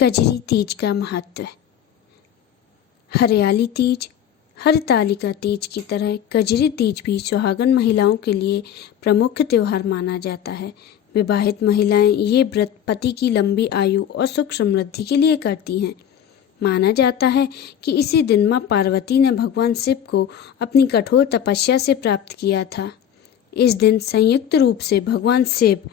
कजरी तीज का महत्व। हरियाली तीज, हरतालिका तीज की तरह कजरी तीज भी सुहागन महिलाओं के लिए प्रमुख त्योहार माना जाता है। विवाहित महिलाएं ये व्रत पति की लंबी आयु और सुख समृद्धि के लिए करती हैं। माना जाता है कि इसी दिन मां पार्वती ने भगवान शिव को अपनी कठोर तपस्या से प्राप्त किया था। इस दिन संयुक्त रूप से भगवान शिव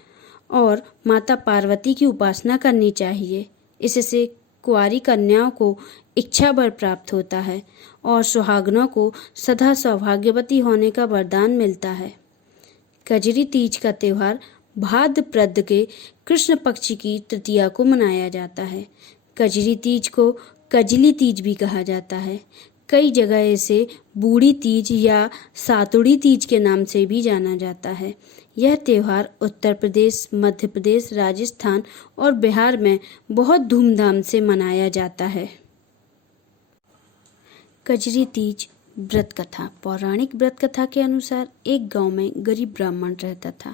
और माता पार्वती की उपासना करनी चाहिए। इससे कुंवारी कन्याओं को इच्छा वर प्राप्त होता है और सुहागनों को सदा सौभाग्यवती होने का वरदान मिलता है। कजरी तीज का त्यौहार भाद्रपद के कृष्ण पक्ष की तृतीया को मनाया जाता है। कजरी तीज को कजली तीज भी कहा जाता है। कई जगह इसे बूढ़ी तीज या सातुड़ी तीज के नाम से भी जाना जाता है। यह त्यौहार उत्तर प्रदेश, मध्य प्रदेश, राजस्थान और बिहार में बहुत धूमधाम से मनाया जाता है। कजरी तीज व्रत कथा। पौराणिक व्रत कथा के अनुसार एक गांव में गरीब ब्राह्मण रहता था।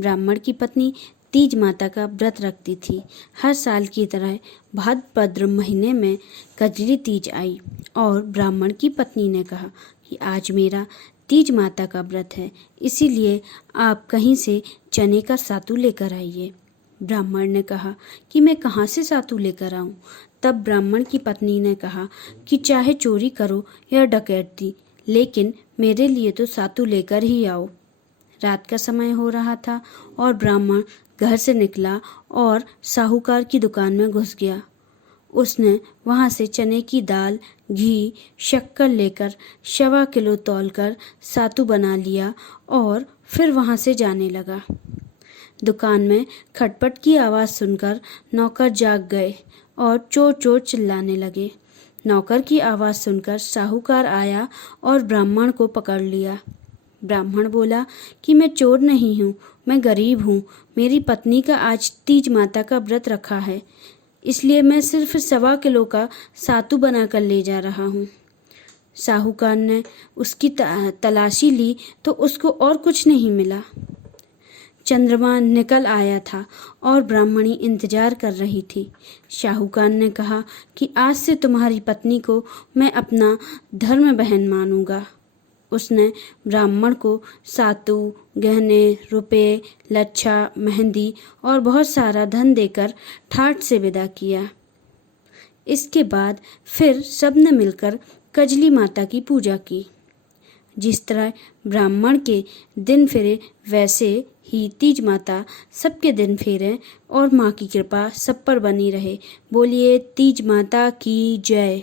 ब्राह्मण की पत्नी तीज माता का व्रत रखती थी। हर साल की तरह भाद्रपद महीने में कजरी तीज आई और ब्राह्मण की पत्नी ने कहा कि आज मेरा तीज माता का व्रत है, इसीलिए आप कहीं से चने का सातू लेकर आइए। ब्राह्मण ने कहा कि मैं कहाँ से सातू लेकर आऊँ। तब ब्राह्मण की पत्नी ने कहा कि चाहे चोरी करो या डकैती, लेकिन मेरे लिए तो सातू लेकर ही आओ। रात का समय हो रहा था और ब्राह्मण घर से निकला और साहूकार की दुकान में घुस गया। उसने वहां से चने की दाल, घी, शक्कर लेकर 1.25 किलो तौलकर सातू बना लिया और फिर वहां से जाने लगा। दुकान में खटपट की आवाज़ सुनकर नौकर जाग गए और चोर चोर चिल्लाने लगे। नौकर की आवाज़ सुनकर साहूकार आया और ब्राह्मण को पकड़ लिया। ब्राह्मण बोला कि मैं चोर नहीं हूँ, मैं गरीब हूँ। मेरी पत्नी का आज तीज माता का व्रत रखा है, इसलिए मैं सिर्फ 1.25 किलो का सातू बनाकर ले जा रहा हूँ। साहूकार ने उसकी तलाशी ली तो उसको और कुछ नहीं मिला। चंद्रमा निकल आया था और ब्राह्मणी इंतजार कर रही थी। साहूकार ने कहा कि आज से तुम्हारी पत्नी को मैं अपना धर्म बहन मानूंगा। उसने ब्राह्मण को सातू, गहने, रुपए, लच्छा, मेहंदी और बहुत सारा धन देकर ठाठ से विदा किया। इसके बाद फिर सबने मिलकर कजली माता की पूजा की। जिस तरह ब्राह्मण के दिन फेरे, वैसे ही तीज माता सबके दिन फेरे और माँ की कृपा सब पर बनी रहे। बोलिए तीज माता की जय।